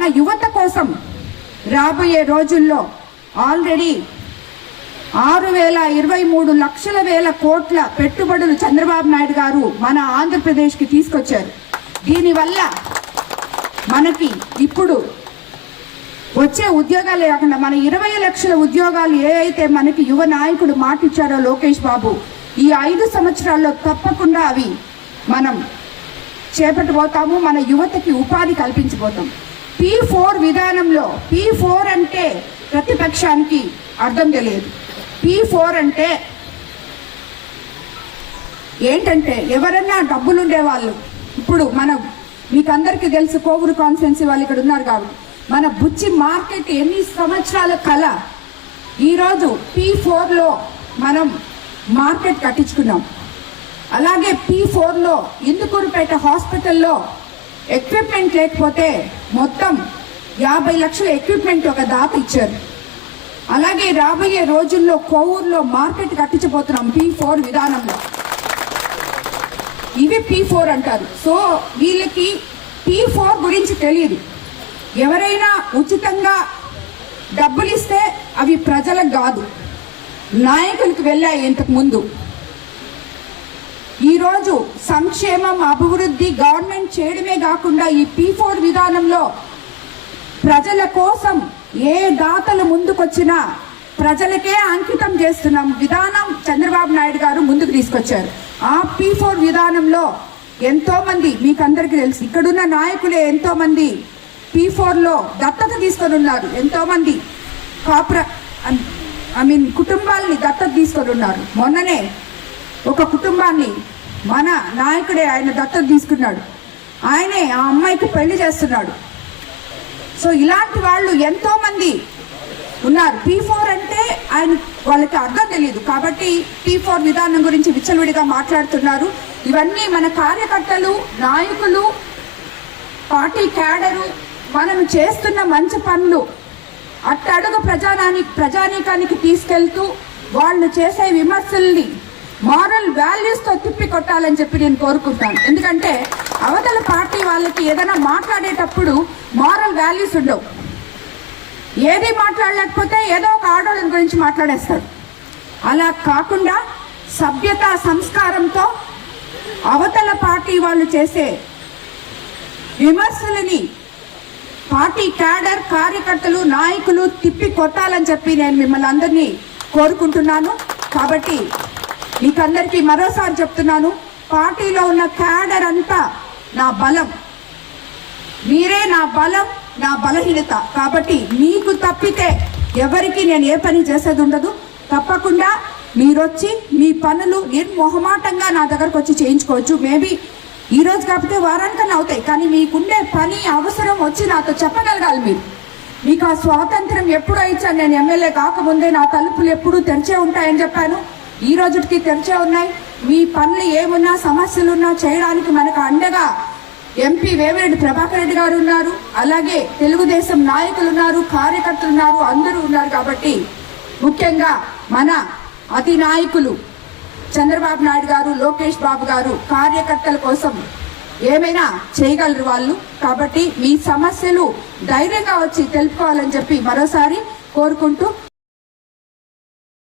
మన యువత కోసం రాబోయే రోజుల్లో ఆల్రెడీ ఆరు వేల ఇరవై మూడు లక్షల వేల కోట్ల పెట్టుబడులు చంద్రబాబు నాయుడు గారు మన ఆంధ్రప్రదేశ్కి తీసుకొచ్చారు. దీనివల్ల మనకి ఇప్పుడు వచ్చే ఉద్యోగాలు కాకుండా మన ఇరవై లక్షల ఉద్యోగాలు ఏ మనకి యువ నాయకుడు మాటిచ్చారో లోకేష్ బాబు ఈ ఐదు సంవత్సరాల్లో తప్పకుండా అవి మనం చేపట్టబోతాము మన యువతకి ఉపాధి కల్పించబోతాం. పీ ఫోర్ విధానంలో పీ ఫోర్ అంటే ప్రతిపక్షానికి అర్థం తెలియదు. పీ ఫోర్ అంటే ఏంటంటే ఎవరన్నా డబ్బులుండే వాళ్ళు ఇప్పుడు మనం మీకు అందరికీ తెలుసు కోవూరు కాన్స్టిట్యున్సీ వాళ్ళు ఇక్కడ ఉన్నారు కాబట్టి. మన బుచ్చి మార్కెట్ ఎన్ని సంవత్సరాల కళ? ఈరోజు పీ ఫోర్లో మనం మార్కెట్ కట్టించుకున్నాం. అలాగే పీ ఫోర్లో ఇందుకూరుపేట హాస్పిటల్లో ఎక్విప్మెంట్ లేకపోతే మొత్తం యాభై లక్షల ఎక్విప్మెంట్ ఒక దాత ఇచ్చారు. అలాగే రాబోయే రోజుల్లో కోవూరులో మార్కెట్ కట్టించబోతున్నాం పీ ఫోర్ విధానంలో. ఇవి పీ ఫోర్ అంటారు. సో వీళ్ళకి పీ ఫోర్ గురించి తెలియదు ఎవరైనా ఉచితంగా డబ్బులు ఇస్తే అవి ప్రజలకు కాదు. నాయకులకు వెళ్ళాయి ఇంతకు ముందు. ఈరోజు సంక్షేమం అభివృద్ధి గవర్నమెంట్ చేయడమే కాకుండా ఈ పీ ఫోర్ విధానంలో ప్రజల కోసం ఏ దాతలు ముందుకొచ్చినా ప్రజలకే అంకితం చేస్తున్నాం విధానం చంద్రబాబు నాయుడు గారు ముందుకు తీసుకొచ్చారు. ఆ పీ ఫోర్ విధానంలో ఎంతో మంది మీకు అందరికీ తెలుసు ఇక్కడున్న నాయకులే ఎంతో మంది పీ ఫోర్లో దత్తత తీసుకొని ఉన్నారు. ఎంతో మంది కాపుర ఐ మీన్ కుటుంబాలని దత్తత తీసుకొని ఉన్నారు. మొన్ననే ఒక కుటుంబాన్ని మన నాయకుడే ఆయన దత్తత తీసుకున్నాడు. ఆయనే ఆ అమ్మాయికి పెళ్ళి చేస్తున్నాడు. సో ఇలాంటి వాళ్ళు ఎంతో మంది ఉన్నారు. పీ ఫోర్ అంటే ఆయన వాళ్ళకి అర్థం తెలియదు కాబట్టి పీ ఫోర్ విధానం గురించి విచ్చలవిడిగా మాట్లాడుతున్నారు. ఇవన్నీ మన కార్యకర్తలు నాయకులు పార్టీ క్యాడరు మనం చేస్తున్న మంచి పనులు. అట్టడుగు ప్రజానాని ప్రజానీకానికి తీసుకెళ్తూ వాళ్ళు చేసే విమర్శల్ని మారల్ వాల్యూస్తో తిప్పి కొట్టాలని చెప్పి నేను కోరుకుంటాను. ఎందుకంటే అవతల పార్టీ వాళ్ళకి ఏదైనా మాట్లాడేటప్పుడు మారల్ వాల్యూస్ ఉండవు. ఏది మాట్లాడలేకపోతే ఏదో ఒక ఆడోళ్ళ గురించి మాట్లాడేస్తారు. అలా కాకుండా సభ్యత సంస్కారంతో అవతల పార్టీ వాళ్ళు చేసే విమర్శలని పార్టీ క్యాడర్ కార్యకర్తలు నాయకులు తిప్పి కొట్టాలని చెప్పి నేను మిమ్మల్ని అందరినీ కోరుకుంటున్నాను. కాబట్టి మీకందరికీ మరోసారి చెప్తున్నాను పార్టీలో ఉన్న క్యాడర్ అంతా నా బలం. మీరే నా బలం నా బలహీనత. కాబట్టి మీకు తప్పితే ఎవరికి నేను ఏ పని చేసేది ఉండదు తప్పకుండా మీరొచ్చి మీ పనులు నిర్మోహమాటంగా నా దగ్గరకు వచ్చి చేయించుకోవచ్చు. మేబీ ఈ రోజు కాకపోతే వారానికన్నా అవుతాయి. కానీ మీకుండే పని అవసరం వచ్చి నాతో చెప్పగలగాలి మీరు. మీకు ఆ స్వాతంత్రం ఎప్పుడో ఇచ్చాను. నేను ఎమ్మెల్యే కాకముందే నా తలుపులు ఎప్పుడూ తెరిచే ఉంటాయని చెప్పాను. ఈ రోజుకి తెరిచే ఉన్నాయి. మీ పనులు ఏమున్నా సమస్యలున్నా చేయడానికి మనకు అండగా ఎంపీ వేమిరెడ్డి ప్రభాకర్ రెడ్డి గారు ఉన్నారు. అలాగే తెలుగుదేశం నాయకులు ఉన్నారు కార్యకర్తలు ఉన్నారు అందరూ ఉన్నారు కాబట్టి ముఖ్యంగా మన అతి నాయకులు చంద్రబాబు నాయుడు గారు లోకేష్ బాబు గారు కార్యకర్తల కోసం ఏమైనా చేయగలరు వాళ్ళు. కాబట్టి మీ సమస్యలు ధైర్యంగా వచ్చి తెలుపుకోవాలని చెప్పి మరోసారి కోరుకుంటూ